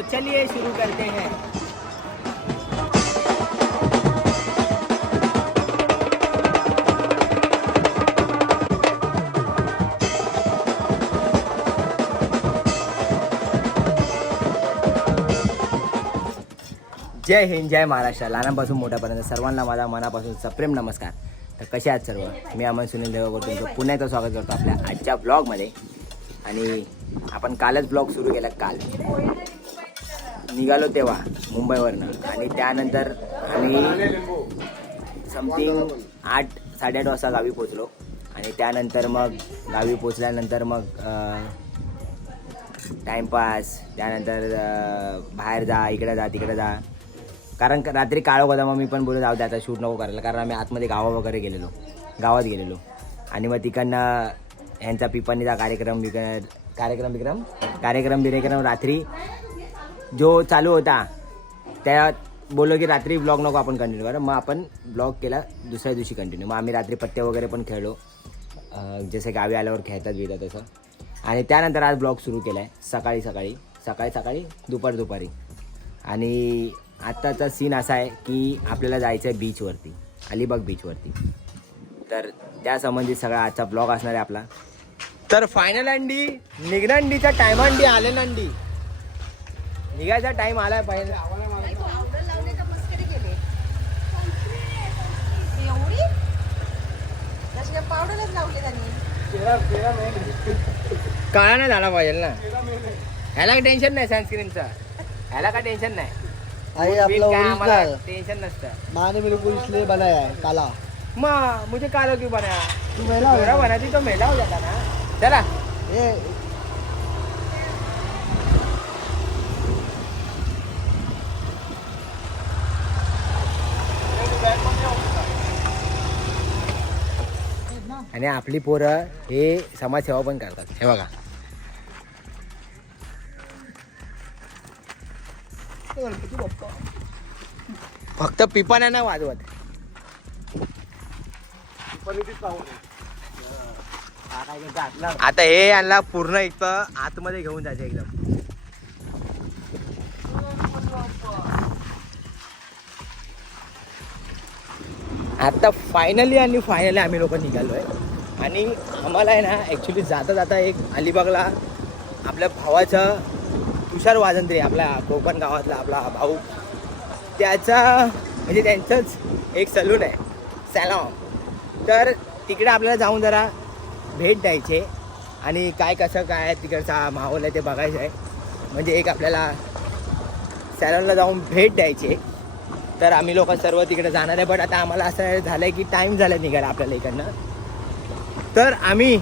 तो चलिए शुरू करते हैं। जय हिंद, जय महाराष्ट्र. लहानापासून मोठ्यापर्यंत सर्वांना माझा मनापासून सप्रेम नमस्कार. तर कसे आहात सर्व? मी अमन सुनील देवकर तुमचं पुन्हा एकदा स्वागत करतो आपल्या आजच्या ब्लॉगमध्ये. आणि आपण कालच ब्लॉग सुरू केला. काल निघालो तेव्हा मुंबईवरनं आणि त्यानंतर आम्ही समथिंग 8-8:30 वाजता गावी पोचलो. आणि त्यानंतर मग गावी पोचल्यानंतर मग टाईमपास, त्यानंतर बाहेर जा, इकडे जा, तिकडे जा. कारण रात्री काळोख होता. मग मी पण बोलू जाऊ दे आता शूट नको करायला, कारण आम्ही आतमध्ये गावात गेलेलो. आणि मग तिकडनं ह्यांचा पिपानीचा कार्यक्रम रात्री जो चालू होता त्या बोललो की रात्री ब्लॉग नको आपण कंटिन्यू करा. मग आपण ब्लॉग केला दुसऱ्या दिवशी कंटिन्यू. मग आम्ही रात्री पत्ते वगैरे पण खेळलो, जसे गावी आल्यावर खेळतात तसं. आणि त्यानंतर आज ब्लॉग सुरू केला आहे सकाळी दुपारी. आणि आत्ताचा सीन असा आहे की आपल्याला जायचं आहे बीचवरती, अलिबाग बीचवरती. तर त्या संबंधित सगळा आजचा ब्लॉग असणार आहे आपला. तर फायनल अंडी निघणंडीचा टाइम अंडी आले नंडी निघायचा टाइम आलाय. पाहिजे काळा नाही झाला पाहिजे ना. ह्याला काही टेन्शन नाही सनस्क्रीनचं, ह्याला काय टेन्शन नाही. टेंशन नसतं. मैंने मेरे को इसलिए बनाया है काला. माँ मुझे काला क्यों बनाया? तू मेरा बनाती तो मेला हो जाता ना. चला ये आणि आपली पोरं हे समाजसेवा पण करतात. हे बघा, फक्त पिपाण्या नाही वाजवत. आता हे यांना पूर्ण इथं आतमध्ये घेऊन जायचं एकदम. आता फायनली आम्ही लोक निघालो आहे. आणि आम्हाला आहे ना ॲक्च्युली जाता एक अलिबागला आपल्या भावाचा तुषार वाजंत्री, आपल्या कोकण गावातला आपला भाऊ, त्याचा म्हणजे त्यांचंच एक सलून आहे, सॅलॉन. तर तिकडे आपल्याला जाऊन जरा भेट द्यायचे आणि कसं काय तिकडचा माहोल आहे ते बघायचं आहे. म्हणजे एक आपल्याला सॅलॉनला जाऊन भेट द्यायचे. तर आम्ही लोक सर्व तिकडे जाणार आहे. बट आता आम्हाला असं झालं आहे की टाईम झाला निघाला आपल्याला इकडनं. तर आम्ही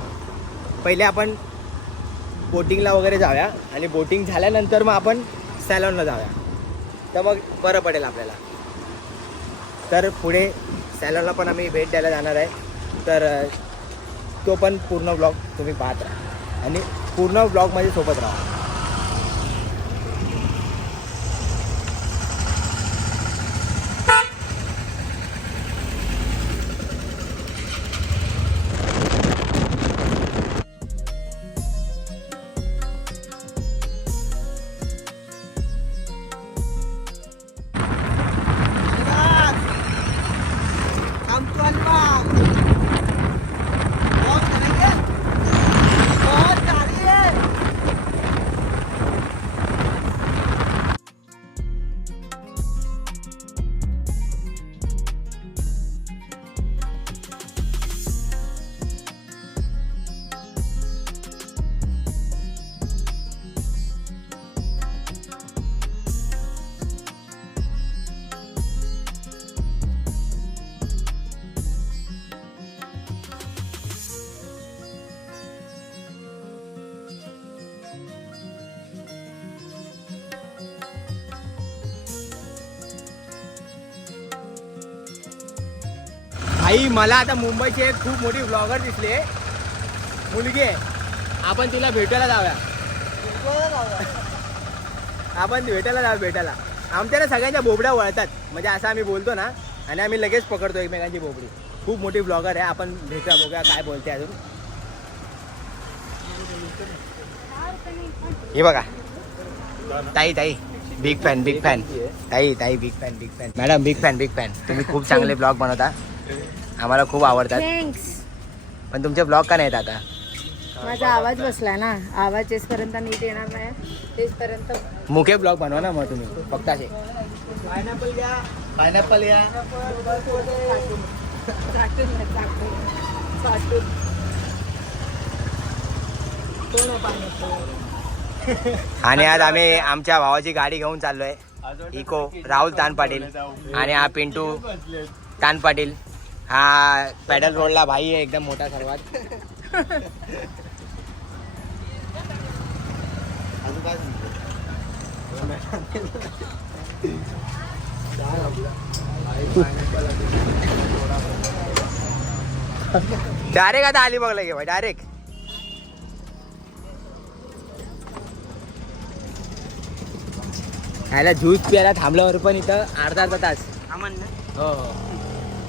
पहिले आपण बोटिंगला वगैरे जाऊया आणि बोटिंग झाल्यानंतर मग आपण सॅलॉनला जाऊया, तर मग बरं पडेल आपल्याला. तर पुढे सॅलॉनला पण आम्ही भेट द्यायला जाणार आहे. तर तो पण पूर्ण ब्लॉग तुम्ही पाहत राहा आणि पूर्ण ब्लॉगमध्ये सोबत राहा. आई मला आता मुंबईची एक खूप मोठी ब्लॉगर दिसली, मुलगी आहे. आपण तिला भेटायला जाऊया. आपण भेटायला आमच्या ना सगळ्यांच्या बोबड्या वळतात, म्हणजे असं आम्ही बोलतो ना आणि आम्ही लगेच पकडतो एकमेकांची बोबडी. खूप मोठी ब्लॉगर आहे. आपण भेटूया, बघूया काय बोलते अजून. हे बघा ताई ताई बिग फॅन ताई big fan madam big fan तुम्ही खूप चांगले ब्लॉग बनवता आम्हाला खूप आवडतात थँक्स. पण तुमचे ब्लॉग का नाहीत आता माझा आवाज बसलाय ना, आवाज जेसपर्यंत नीट येणार नाही तेचपर्यंत मुखे ब्लॉग बनवा ना मग तुम्ही फक्त असे पायनॅपल या आणि आज आम्ही आमच्या भावाची गाडी घेऊन चाललोय इको राहुल तान पाटील आणि हा पिंटू तान पाटील हा पॅडल रोडला भाई आहे एकदम मोठा सर्वात डायरेक्ट आता अलिबागला घेऊ डायरेक्ट ह्याला ज्यूस प्यायला थांबल्यावर पण इथं अर्धा तास हो हो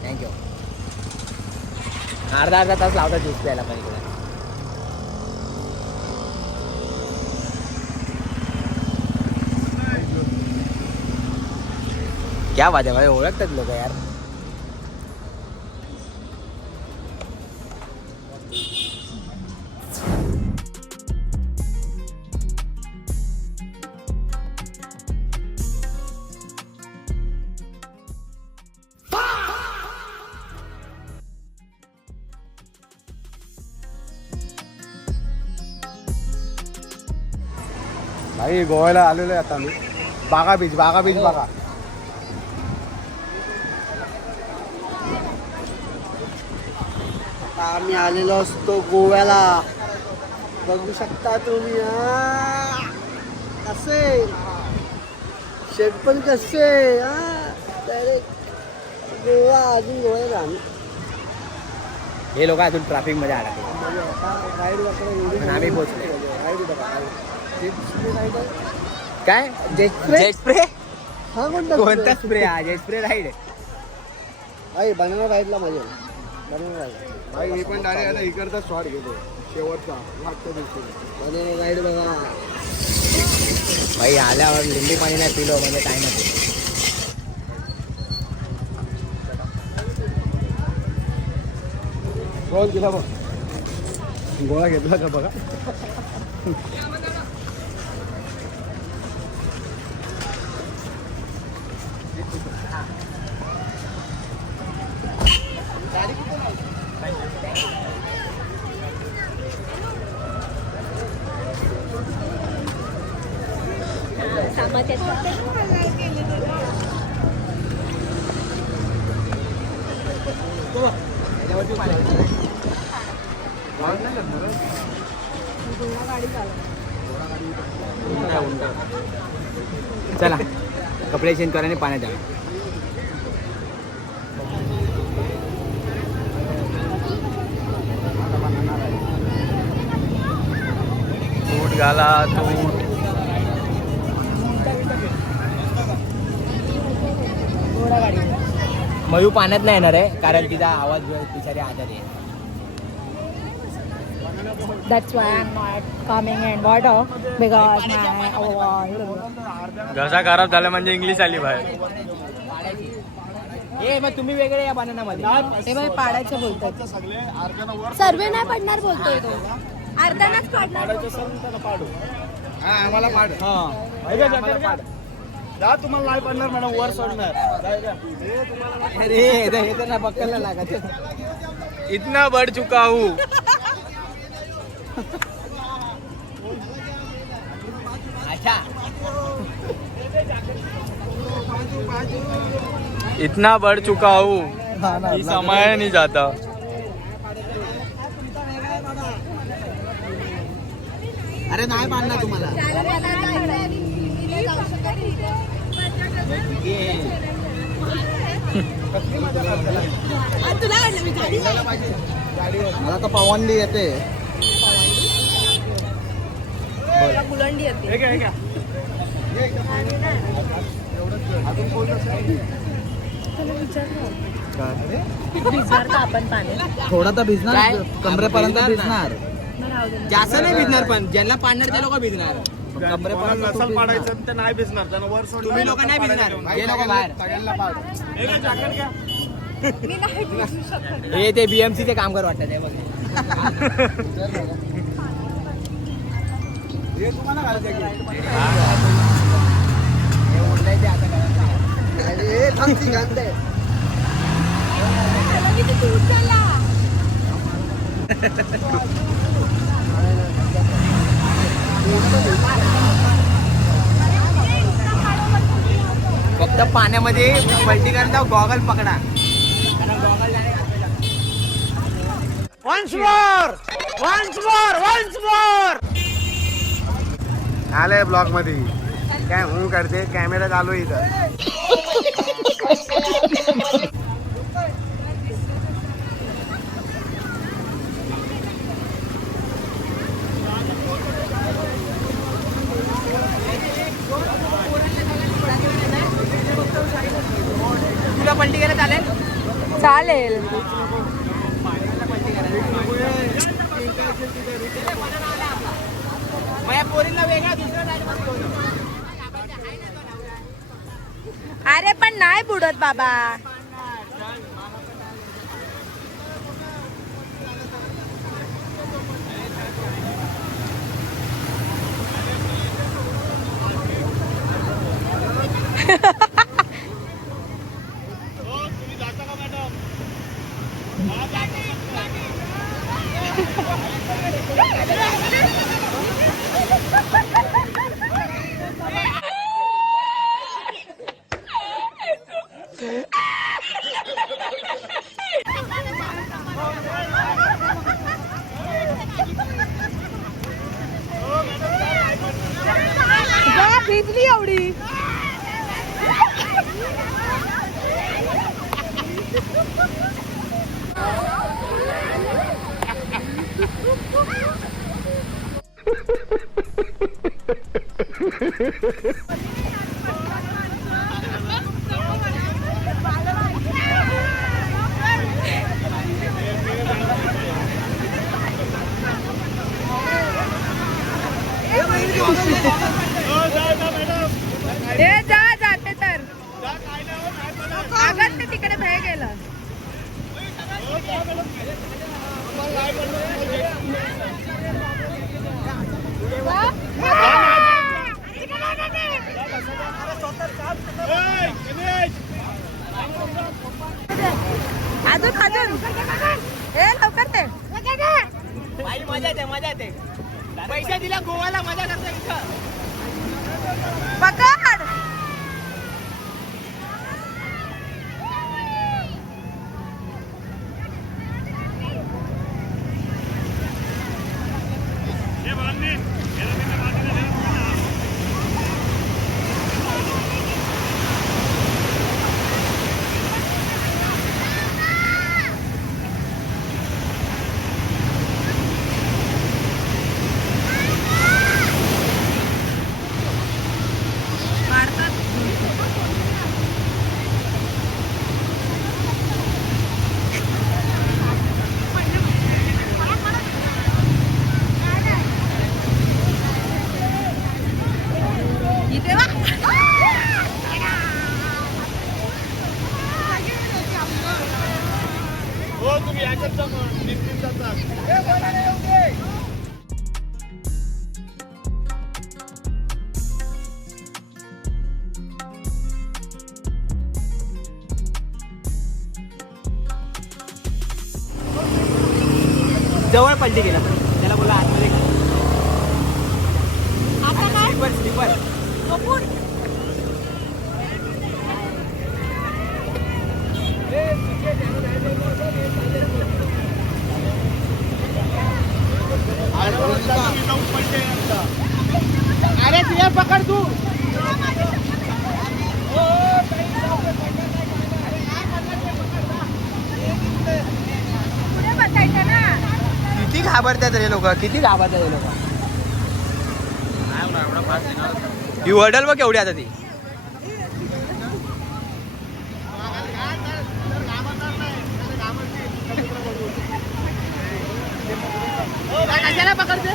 थँक्यू अर्धा तास लावता ज्यूस प्यायला पण इकडे क्या बात आहे भाई ओळखतात लोक यार भाई गोव्याला आलेलो आहे आता मी बागा बीच बघा आम्ही आलेलो असतो गोव्याला बघू शकता तुम्ही कसे शेट पण कसे डायरेक्ट गोवा अजून गोव्याला आम्ही हे लोक अजून ट्रॅफिक मध्ये अडकले पण आम्ही पोहोचले काय जेट स्प्रे हा कोणता स्प्रे हा जेट स्प्रे राईड भाई बनाना राईडला मजा बनाना राईड भाई मी पण डायरेक्ट आता इकडचा शॉट घेतो शेवटचा मागच्या दिवशी बनाना राईड बघा भाई आल्यावर लिंबू पाणी नाही पिलो म्हणजे काय नाही गोल गेला बघ गोळा घेतला का बघा चला कपडे चेंज करा आणि पाण्यात जा सूट घाला सूट मयू पाण्यात नाही येणार आहे कारण तिचा आवाज बिचारी आजारी आहे That's why I'm not coming in water because my घसा खराब झाला म्हणजे इंग्लिश आली बाहेर ए मग तुम्ही वेगळे या बनानामध्ये हे बाई पाडायचं बोलतात सर्वे नाही पडणार बोलतोय तो अर्ध्यानच पडणार हा आम्हाला पाड जा तुम्हाला नाही पडणार मॅडम वर सोडणार अरे हे तर ना बक्कलला लागत इतना बढ़ चुका हूँ अच्छा इतना बढ़ चुका हूँ ये समाया नहीं जाता अरे नाही पाडणार तुम्हाला मला तर पवनली येते मुलंडी येते भिजणार का आपण पाण्यात थोडा तर काय? भिजणार कमरेपर्यंत भिजणार भिजणार मग राहू दे ना. जास्त नाही भिजणार पण ज्यांना पाडणार ते लोक भिजणार कमरेपर्यंत नसल तू पाडायचं तर नाही भिजणार त्यानं वर सोडलं. तुम्ही लोक नाही भिजणार हे लोक बाहेर सगळ्यांना पाड. मी नाही भिजू शकत. हे ते BMC चे काम कर वाटतं ते बघ हे तुम्हाला घालायचं की? हे ओढलाय ते आता घरात. हे थांबती घालते. त्याला किती दूर चला. फक्त पाण्यामध्ये पलटी करता गॉगल पकडा कारण गॉगल नाही आलंय ब्लॉग मध्ये काय हूं करते कॅमेरा चालू आहे इथं. तुला पलटी करायला चालेल चालेल. माझ्या पोरीला वेगळा दुसऱ्या साईडमध्ये घेऊन जा. अरे पण नाही बुडत बाबा. भिजली एवढी. जा जाते तर आगात ते तिकडे बाहेर गेलं. अजून अजून हे लवकर ते बाई मजा येते पैसे दिला गोवाला मजा करता इथं पकड. जवळ पलटी गेला त्याला बोला आतमध्ये आता काय स्लीपर स्लीपर कपूर. अरे तुझ्या पकड तू पुढे बसायचं ना. किती घाबरतात रे लोक किती घाबरतात हे लोक ही वडल बघ केवढी आता ती कशाला पकडते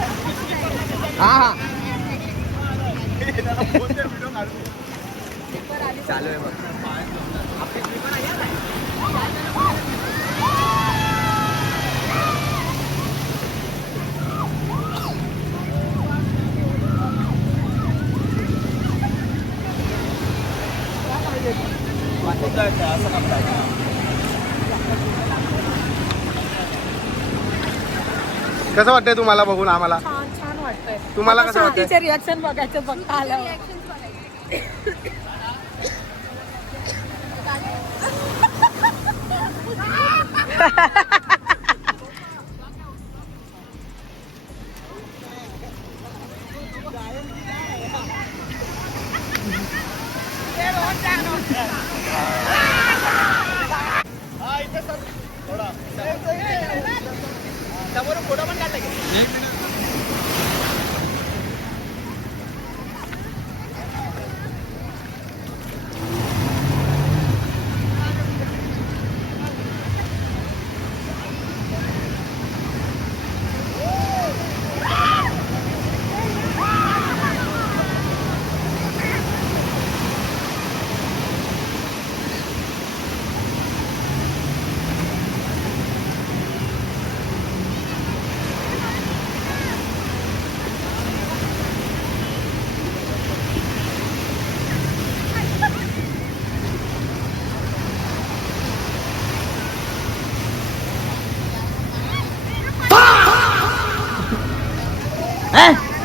हा हा चालू आहे बघ. आपली स्लीपर आहे ना? असं काम करायचं. कसं वाटतंय तुम्हाला बघून आम्हाला? छान छान वाटतंय. तुम्हाला कसं वाटतंय? श्रुतीचे रिॲक्शन बघायचं बघता आलं. समोरून फोटो पण काढला की?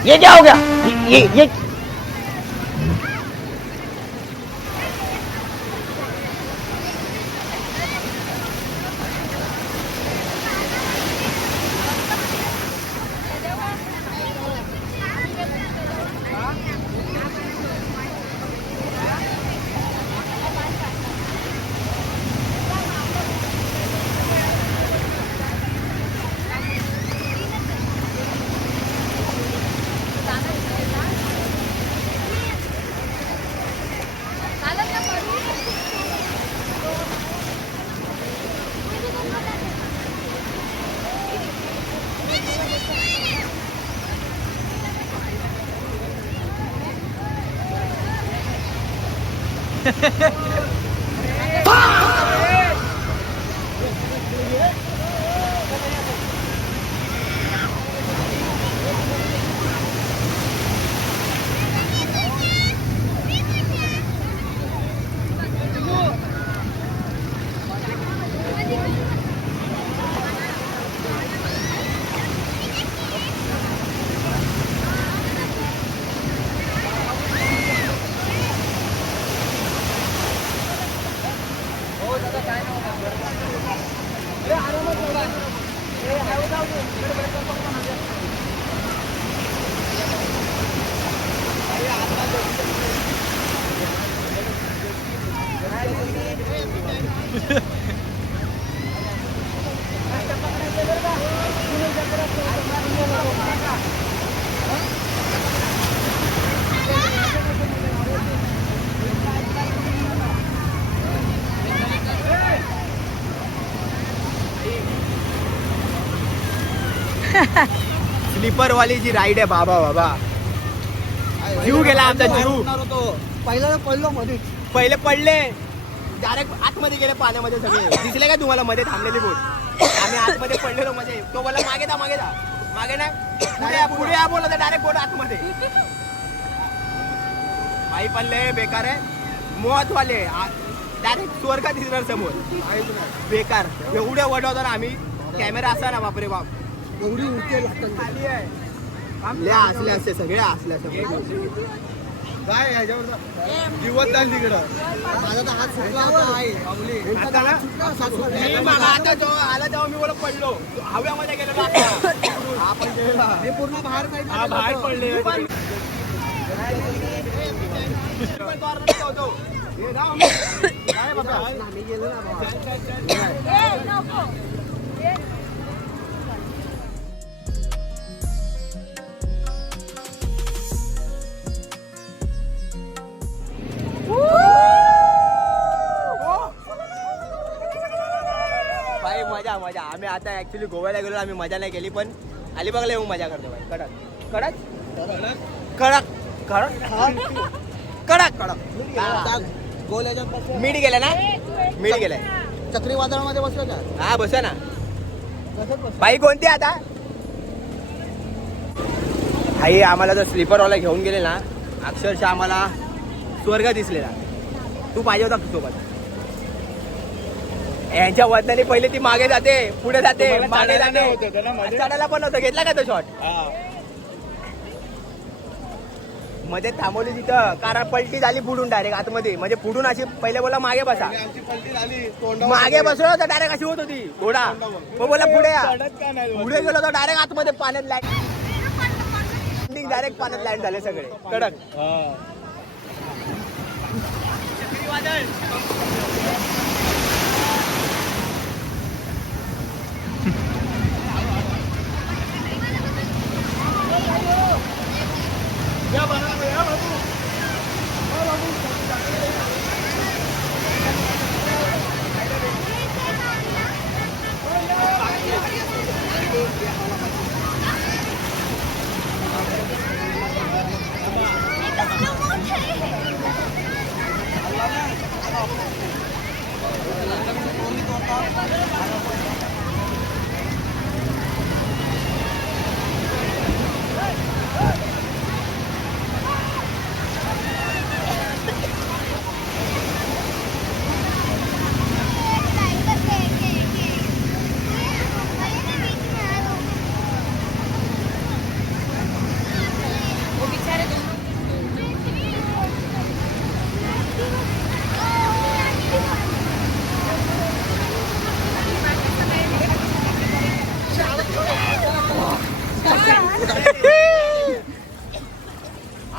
ये क्या हो गया ये स्लीपर वाली जी राईड आहे बाबा बाबा, जीव गेला आमचा जीव. पहिला पडलो मध्ये. पहिले पडले डायरेक्ट आतमध्ये गेले पाण्यामध्ये सगळे. दिसले का तुम्हाला मध्ये थांबलेली बोट? आम्ही आतमध्ये पडलेलो मध्ये. तो बोला मागे दा मागे दा मागे नाही पुढे या बोला डायरेक्ट बोट आतमध्ये. आई पडले बेकार आहे. मोहत वाले डायरेक्ट स्वर्ग दिसणार समोर. बेकार एवढ्या वडवताना आम्ही कॅमेरा असा ना बापरे बाप. एवढी उंची लागतात. खाली आहे असले असते सगळे असले सगळे. काय ह्याच्यावर दिवस जाईल तिकडं. माझा तर हात सुटला होता. आता जो आला तेव्हा मी बोला पडलो हव्यामध्ये गेलो. हा पण गेला. हे पूर्ण बाहेर हा बाहेर पडले. आम्ही गेलो ना बाबा. भाई मजा मजा. आम्ही आता ऍक्च्युली गोव्याला गेलो. आम्ही मजा नाही केली पण अलिबागला येऊन मजा करतो भाई. कडक कडक कडक कडक मीठ गेला ना मीठ गेलाय चक्रीवादळामध्ये बसलं का हा बसा ना बाई कोणती आता आई आम्हाला जर स्लीपरवाला घेऊन गेले ना अक्षरशः आम्हाला स्वर्ग दिसलेला तू पाहिजे होता सोबत यांच्या वजनाने पहिले ती मागे जाते पुढे जाते मागे जाते चढायला पण होतं घेतला का तो शॉट मध्ये थांबवली तिथं कारण पलटी झाली पुढून डायरेक्ट आतमध्ये म्हणजे पुढून अशी पहिले बोला मागे बसा आमची पलटी झाली मागे बसलो होता डायरेक्ट अशी होत होती घोडा मग बोला पुढे या पुढे गेलो तर डायरेक्ट आतमध्ये पाण्यात लँड डायरेक्ट पाण्यात लँड झाले सगळे कडक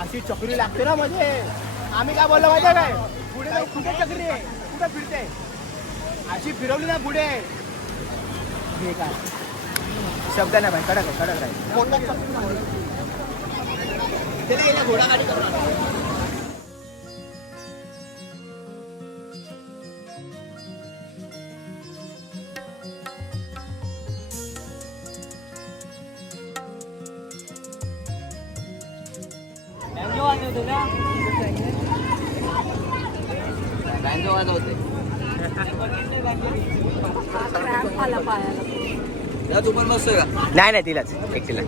अशी चक्री लागते ना मध्ये आम्ही काय बोललो माहिती काय पुढे जाऊ कुठे चक्री आहे कुठे फिरते अशी फिरवली ना पुढे हे काय शब्द नाही भाई कडक राहील घोडा गाडी करून नाही नाही तिलाच एकटीला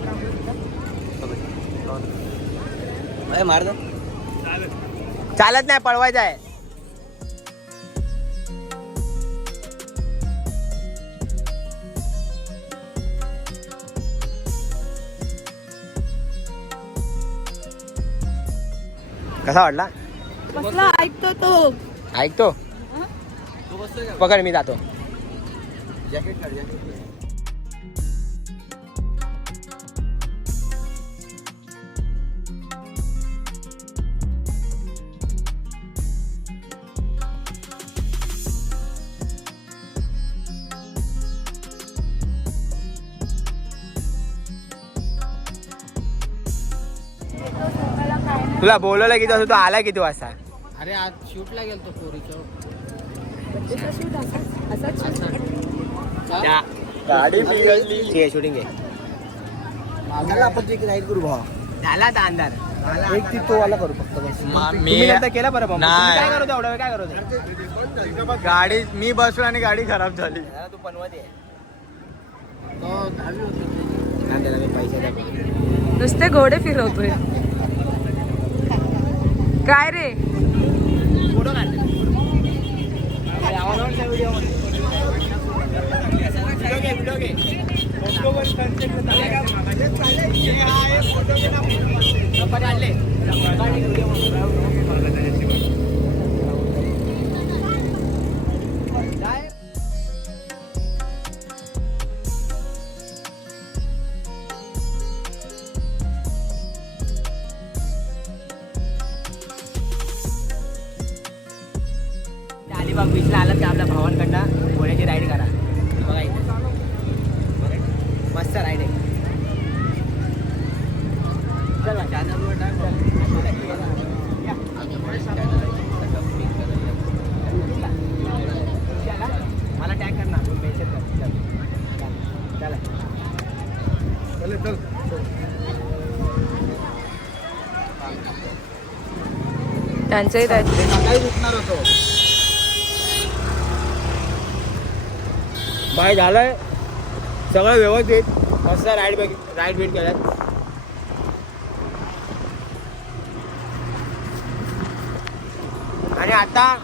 मार चालत नाही पळवायचं आहे कसा वाटला बसला ऐकतो तो ऐकतो पकड मी जातो तुला बोलवलं किती वाजता तू आला किती वाजता अरे आज शूटला गेलतो पोरीच्या गाडी शूटिंग आहे आपण जे राईड करू भावा झाला आता अंधार एक ती तो वाला करू फक्त बस मी नंतर केला बरं बाबा. नाही. तुम्ही काय करत एवढा वेळ काय करत गाडी मी बसलो आणि गाडी खराब झाली तू बनवत आहे तो 10वी होती त्याला मी पैसे द्या नुसते घोडे फिरवतोय काय रे फोटो काढ व्हिडिओ घे अलिबाग बीचला आलात का आपल्या भावांकडनं पुण्याची राईड करा बघा इथे मस्त राईड आहे चला मला टॅग कर ना मेसेज कर चला चल त्यांचंही त्याच सकाळी विकणार होतो. बाय झालंय सगळं व्यवस्थित मस्त राईड बीट केल्यात. आणि आता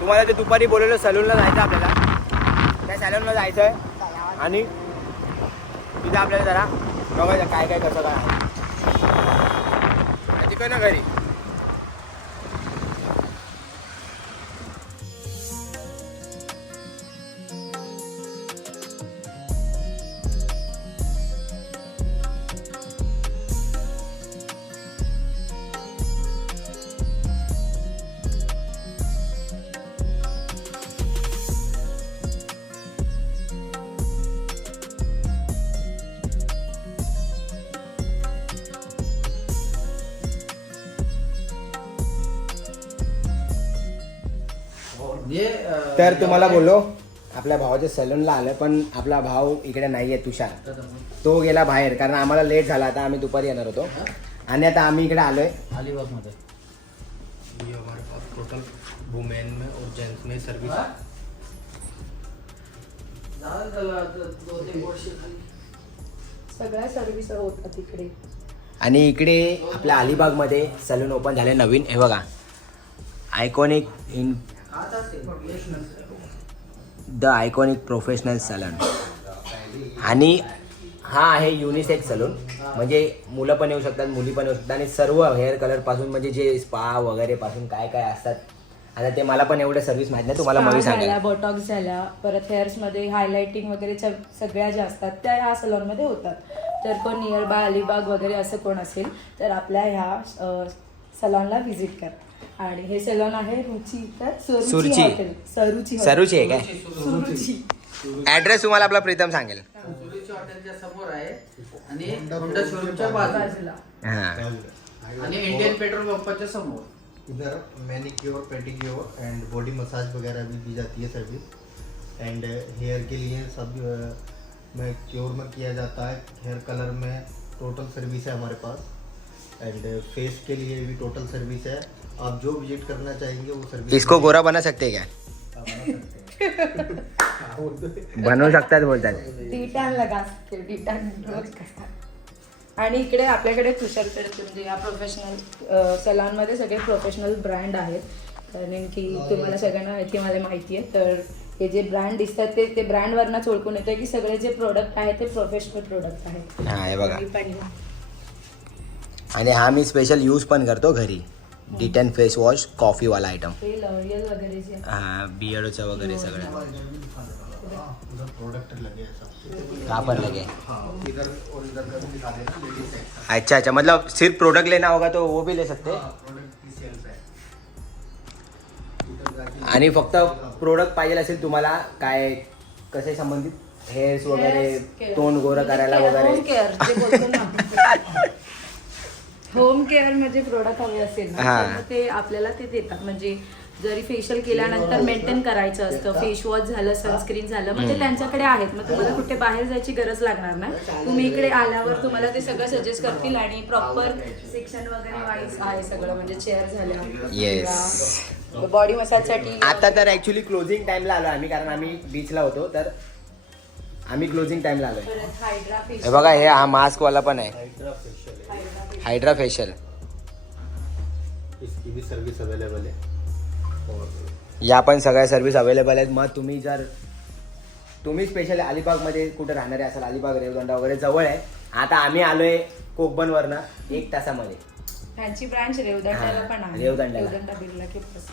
तुम्हाला ते दुपारी बोलवलं सलूनला जायचं आपल्याला, त्या सॅलूनला जायचं आहे आणि तिथं आपल्याला जरा बघायचं काय काय कसं काय आहे. तिकडे ना घरी तर तुम्हाला बोललो आपल्या भावाच्या सलूनला आलं, पण आपला भाव इकडे नाही आहे तुषार, तो गेला बाहेर कारण आम्हाला लेट झाला. आता आम्ही दुपारी येणार होतो आणि आता आम्ही इकडे आलोय अलीबागमध्ये. ये हमारे पास टोटल वुमेन में और जेंट्स में सर्विस सगळ्या सर्व्हिस होतात इकडे. आणि इकडे आपल्या अलिबागमध्ये सलून ओपन झाले नवीन. हे बघा iconic in the iconic professional salon. आणि हा आहे युनिसेक्स सलून, म्हणजे मुलं पण येऊ शकतात मुली पण येऊ शकतात आणि सर्व हेअर कलर पासून म्हणजे जे स्पा वगैरे पासून काय काय असतात. आता ते मला पण एवढं सर्व्हिस माहित नाही, तुम्हाला मग सांगा. बोटॉक्स झाल्या, परत हेअर्समध्ये हायलायटिंग वगैरे सगळ्या ज्या असतात त्या ह्या सलॉनमध्ये होतात. तर कोण नियर बाय अलिबाग वगैरे असं कोण असेल तर आपल्या ह्या सलॉनला व्हिजिट करा. आणि हे सलॉन आहे रुची, तर सुरुची. हॉटेल सरुची सरूची आहे काय? सुरुची. ऍड्रेस तुम्हाला आपला प्रीतम सांगेल. सुरुची हॉटेलच्या समोर आहे आणि होंडा शोरूमच्या बाजूला हां आणि इंडियन पेट्रोल पंपाच्या समोर. इधर manicure, pedicure end body massage वगैरह भी दी जाती है सर्विस. एंड हेयर के लिए सब में क्योर में किया जाता है. हेयर कलर में टोटल सर्विस है हमारे पास. एंड फेस के लिए भी टोटल सर्विस है. आप जो विजिट करना चाहेंगे वो सर्विस. इसको गोरा बना सकते क्या? बनवू शकतात बोलतात. डिटॅन लगा डिटॅन रोज करा. आणि इकडे आपल्याकडे तुषारकडे म्हणजे या प्रोफेशनल सलॉनमध्ये सगळे प्रोफेशनल ब्रँड आहेत. कारण की तुम्हाला सगळ्यांना याची मला माहिती आहे. तर हे जे ब्रँड दिसतात ते ब्रँडवरनंच ओळखून येतं की सगळे जे प्रोडक्ट आहेत ते प्रोफेशनल प्रोडक्ट आहेत. हां हे बघा. आणि हा मी स्पेशल यूज पण करतो घरी. डिटेन फेस वॉश कॉफीवाला आयटम. ते लॉरियल वगैरे जे हां बियर्डचं वगैरे सगळं. प्रोडक्ट लगे हैं सब. का पण लगे. इधर और इधर का भी दिखा देना. Ladies section. अच्छा अच्छा, मतलब सिर्फ प्रोडक्ट लेना होगा तो वो भी ले सकते हैं. प्रोडक्ट की सेल्स है. इधर जाके आणि फक्त प्रोडक्ट पाहिजे असेल तुम्हाला काय कसे संबंधित हेअर्स वगैरे तोंड गोरं करायला होम वगैरे. केअर जे बोलतो ना होम केअर म्हणजे प्रोडक्ट हवे असेल ना हा. तर मग ते आपल्याला ते देतात. म्हणजे जरी फेशियल केल्यानंतर मेंटेन करायचं असतं, फेस वॉश झालं, सनस्क्रीन झालं, म्हणजे त्यांच्याकडे आहेत. मग तुम्हाला कुठे बाहेर जायची गरज लागणार नाही. तुम्ही इकडे आल्यावर तुम्हाला ते सगळं सजेस्ट करतील आणि प्रॉपर सेक्शन वगैरे वाईज आहे सगळं. म्हणजे चेअर झाल्या, येस. बॉडी मसाजसाठी. आता तर ऍक्च्युली क्लोजिंग टाइमला आलो आम्ही, कारण आम्ही बीचला होतो तर आम्ही क्लोजिंग टाइमला आलोय. परत हायड्रा हे फेशियल. बघा हे हा मास्क वाला पण आहे. Hydra facial. इसकी भी सर्विस अवेलेबल है. या पण सगळ्या सर्व्हिस अवेलेबल आहेत. मग तुम्ही स्पेशल अलिबागमध्ये कुठे राहणारे असाल, अलिबाग रेवदंडा वगैरे जवळ आहे. आता आम्ही आलोय कोकबनवरनं 1 तासामध्ये. त्यांची ब्रांच रेवदंड्याला पण आहे. रेवदंड्याला. रेवदंडा बिर्ला केंपस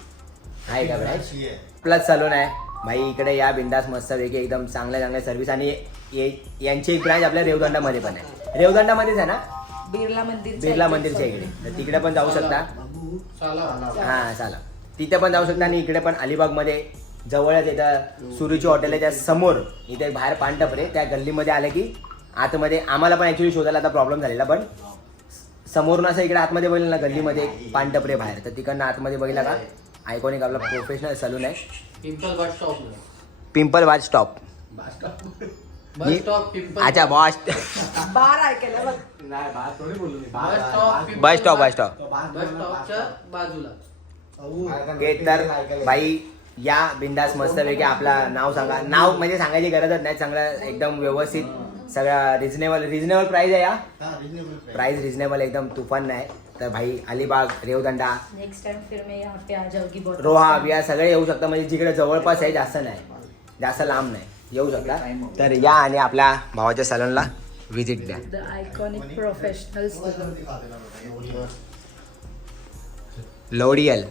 आहे का ब्रँच? प्लस सलून आहे भाई इकडे. या बिंदास मस्त वेगळी एकदम चांगल्या सर्व्हिस. आणि यांची एक ब्रँच आपल्या रेवदंडामध्ये पण आहे. रेवदंडामध्येच आहे ना, बिर्ला मंदिर. बिर्ला मंदिरच्या इकडे. तर तिकडे पण जाऊ शकता. हां चला तिथे पण जाऊ शकता. आणि इकडे पण अलिबागमध्ये जवळच इथं सुरुची हॉटेलच्या समोर इथे बाहेर पानटपरे त्या गल्लीमध्ये आले की आतमध्ये आम्हाला पण ॲक्च्युली शोधायला आता प्रॉब्लेम झालेला. पण समोरून असं इकडे आतमध्ये बघितलं ना गल्लीमध्ये पानटपरे बाहेर, तर तिकडनं आतमध्ये बघितला का आयकॉनिक आपला प्रोफेशनल सलून आहे. Pimple bus stop. पिंपल बार स्टॉप. Bus stop pimple. अच्छा बॉस. बार ऐकायला बघ. बस स्टॉप स्टॉपच्या बाजूला गेट. तर बाई या बिंदास मस्तपैकी आपला नाव सांगा. नाव म्हणजे सांगायची गरजच नाही. चांगलं एकदम व्यवस्थित सगळं रिजनेबल प्राइस आहे. या प्राइस रिजनेबल एकदम तुफान नाही. तर भाई अलिबाग, रेवदंडा, नेक्स्ट टाइम फिर मैं यहाँ पे आ जाऊंगी बहुत. रोहा बिया सगळे येऊ शकता. म्हणजे जिकडे जवळपास आहे, जास्त नाही, जास्त लांब नाही, येऊ शकता. तर या आणि आपल्या भावाच्या सॅलूनला व्हिजिट द्या. The iconic professional L'Oreal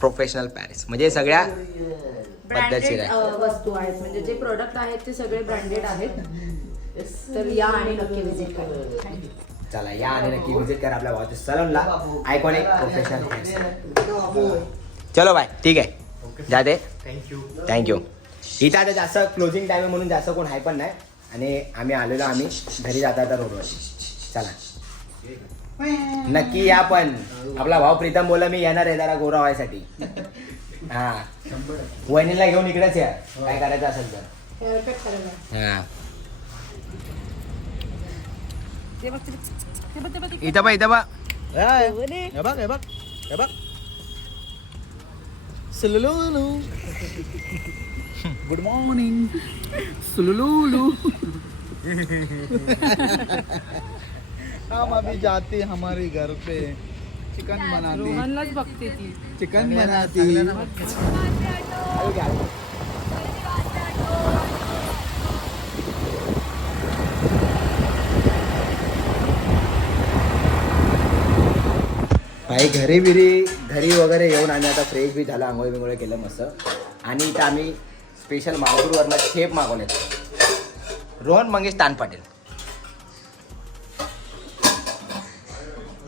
professional Paris म्हणजे सगळ्या ब्रँडेड वस्तू आहेत. म्हणजे जे प्रोडक्ट आहेत ते सगळे ब्रँडेड आहेत. तर या आणि नक्की विजिट करा. चला या आणि नक्की विजिट करा आपल्या भावाच्या सॅलूनला. Iconic professional. चलो बाय. ठीक आहे, जाते. थँक्यू. इथं आता जास्त क्लोजिंग टाइम आहे म्हणून जास्त कोण आहे पण नाही. आणि आम्ही घरी जाता रोडवर. चला नक्की या. पण आपला भाऊ प्रीतम बोला मी येणार आहे जरा गोरा व्हायसाठी. हा, वहिनीला घेऊन इकडेच या काय करायचं असेल तर. हेअरकट करायला. हा, इथं बा हे बघ सुलुलुलु. Good morning सुलुलुलु. हम अभी जाते हमारे घर पे चिकन बनाते. रोहनलाच बघते ती. चिकन बनाती. भाई घरी वगैरे येऊन आम्ही आता फ्रेश बी झाला. आंघोळ बिंगोळ केलं मस्त. आणि इथं आम्ही स्पेशल मालपूरवरनं शेप मागवले. रोहन मंगेश तान पाटील.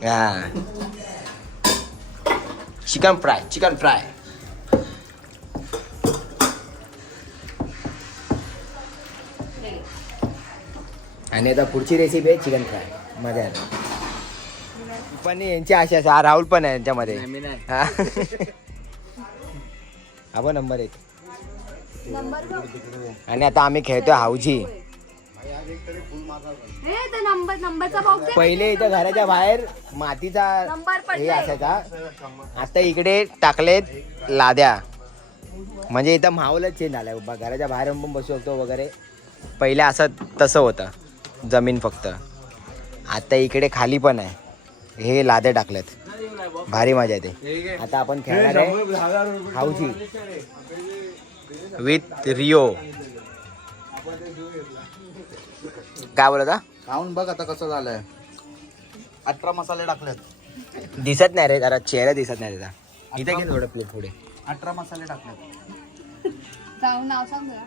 हा, चिकन फ्राय. आणि आता पुढची रेसिपी आहे चिकन फ्राय. मजा आहे. पण यांची आशा आहे. हा राहुल पण आहे यांच्यामध्ये. हा पण नंबर 1. आणि आता आम्ही खेळतोय हाऊजी. पहिले इथं घराच्या बाहेर मातीचा हे असायचा. आता इकडे टाकलेत लाद्या. म्हणजे इथं माहोलच चेंज झालाय. घराच्या बाहेर पण बसू शकतो वगैरे. पहिले असं तसं होतं, जमीन फक्त. आता इकडे खाली पण आहे. हे लादे टाकलेत. भारी मजा येते. आता आपण खेळणार आहे हाऊजी विथ रिओ. काय बोलता? खाऊन बघ आता कसं झालंय. 18 मसाले टाकलेत. दिसत नाही रे, जरा चेहरा दिसत नाही त्याचा. इथे घे थोडं प्लेट पुढे. 18 मसाले टाकलेत. नाव सांग जरा.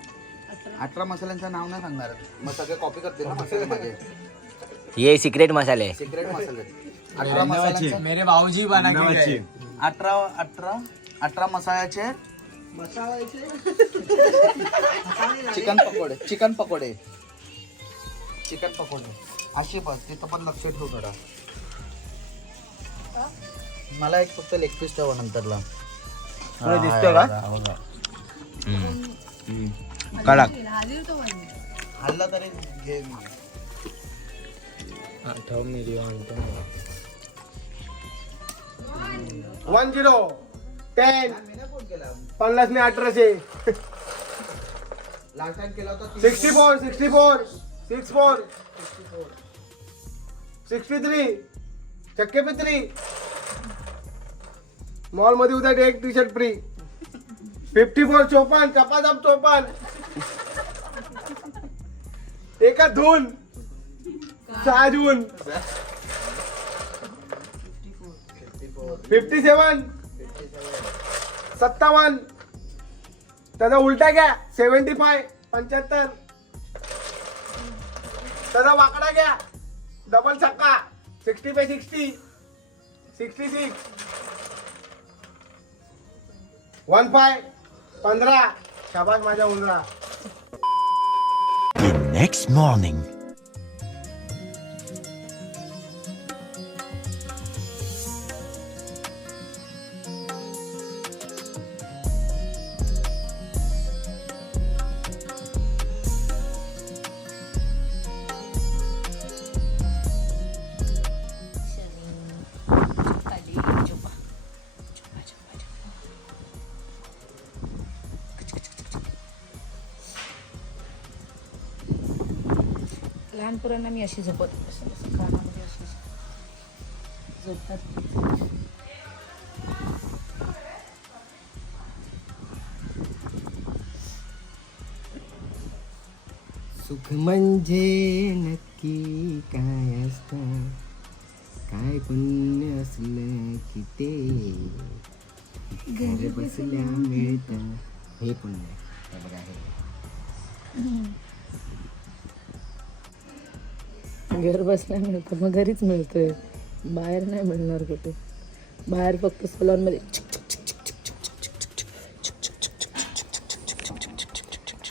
18 मसाल्यांचं नाव नाही सांगणार. मग सगळे कॉपी करते ना मसाले माझे. ये सिक्रेट मसाले. सिक्रेट मसाले. 18 मसाल्यांचे मेरे भाऊजी बना के 18 मसाल्याचे चिकन पकोडे अशी बस. तिथं पण लक्ष ठेवू थोडा. मला एक फक्त लेग पीस ठेवा नंतरला. दिसतोय का? कडक. हल्ला तरी घे. 10 10 50 ने 1800 लास्ट टाइम केला होता 64 64 63 चक्के पे 3 मॉल मध्ये उद्या एक टी शर्ट फ्री. 54 54 चपाचप 54 एका धून 6 जून. 57 57 त्याचा उलटा घ्या. 75 75 त्याचा वाकडा घ्या. डबल छक्का 60 पे 60 66 15 15. शाबास माझ्या उंदरा. Next morning. लहान पोरांना मी अशी झोपत असं कानामध्ये अशी झोपतात. सुख म्हणजे नक्की काय असतं, काय पुण्य असलं की ते घर बसल्या मिळतं. हे पुण्य हे बघा हे घर बसल्या मिळतं, मग घरीच मिळतोय, बाहेर नाही मिळणार कुठे. बाहेर फक्त सलॉनमध्ये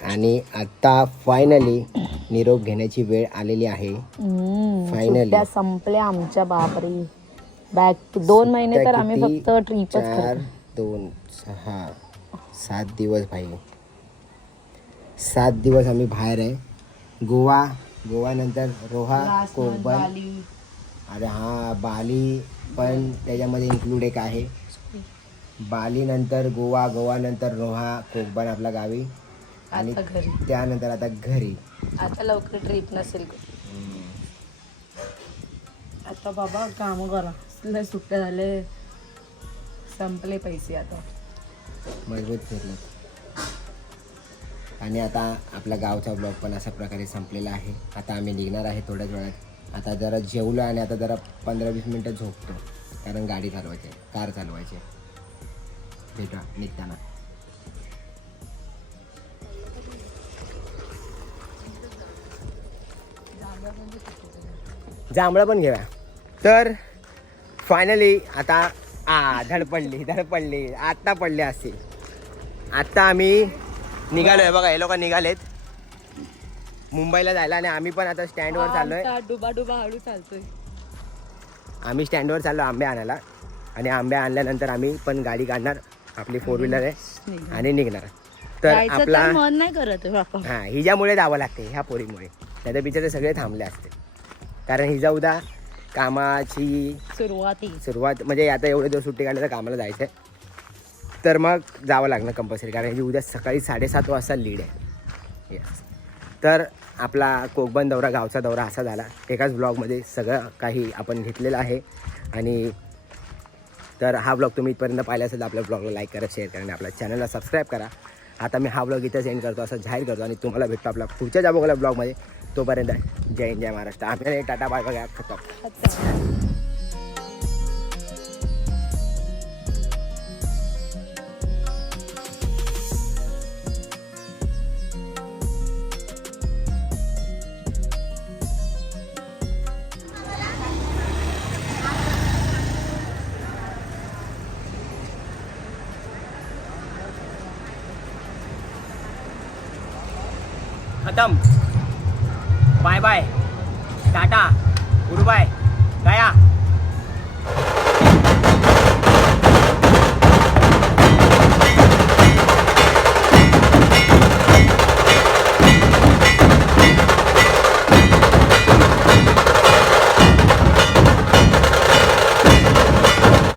आणि आता फायनली निरोप घेण्याची वेळ आलेली आहे. फायनली सुट्ट्या संपल्या आमच्या. बापरे, बॅक 2 महिने तर आम्ही फक्त ट्रिपच 4, 2, 6, 7 दिवस भाई. 7 दिवस आम्ही बाहेर आहे. गोवा नंतर रोहा, कोकण. अरे हा, बाली पण त्याच्यामध्ये इन्क्लूड एक आहे. बाली नंतर गोवा नंतर रोहा, कोकण आपल्या गावी. आणि आता घरी. त्यानंतर आता घरी. आता लवकर ट्रिप नसेल. आता बाबा काम करा, लय सुट्ट्या झाले, संपले पैसे आता. मजबूत फिरलं. आणि आता आपला गावचा ब्लॉग पण अशा प्रकारे संपलेला आहे. आता आम्ही निघणार आहे थोड्याच वेळात. आता जरा जेवलो आणि आता जरा 15-20 मिनटं झोपतो, कारण गाडी चालवायची आहे, कार चालवायची आहे. भेटा निघताना. जांभळं पण घेऊया. तर फायनली आता धडपडली आत्ता पडले असतील. आत्ता आम्ही निघालो आहे बघा. हे लोक निघालेत मुंबईला जायला आणि आम्ही पण आता स्टँडवर चाललोय. डुबा हळू चालतोय. आम्ही स्टँडवर चाललो आंबे आणायला. आणि आंबे आणल्यानंतर आम्ही पण गाडी काढणार, आपली 4 व्हीलर आहे, आणि निघणार. तर आपला मन नाही करत बापा. हां, हिच्यामुळे जावं लागते, ह्या पोरीमुळे. नाही तर बिचारे सगळे थांबले असते, कारण हिजा उद्या कामाची सुरुवात म्हणजे आता एवढे दिवस सुट्टी काढली तर कामाला जायचं आहे. तर मग जावं लागणार कंपल्सरी, कारण ही उद्या सकाळी 7:30 वाजता लीड आहे. येस. तर आपला कोकण दौरा, गावचा दौरा असा झाला. एकाच ब्लॉगमध्ये सगळं काही आपण घेतलेलं आहे. आणि तर हा ब्लॉग तुम्ही इथपर्यंत पाहिला असेल तर आपल्या ब्लॉगला लाईक करा, शेअर करा आणि आपल्या चॅनलला सबस्क्राईब करा. आता मी हा ब्लॉग इथं सेंड करतो, असं जाहीर करतो. आणि तुम्हाला भेटतो आपला पुढच्या जाबोगला ब्लॉगमध्ये. तोपर्यंत जय हिंद, जय महाराष्ट्र. आम्ही टाटा बाय बघा. खतम. Bye bye, tata, goodbye, गया.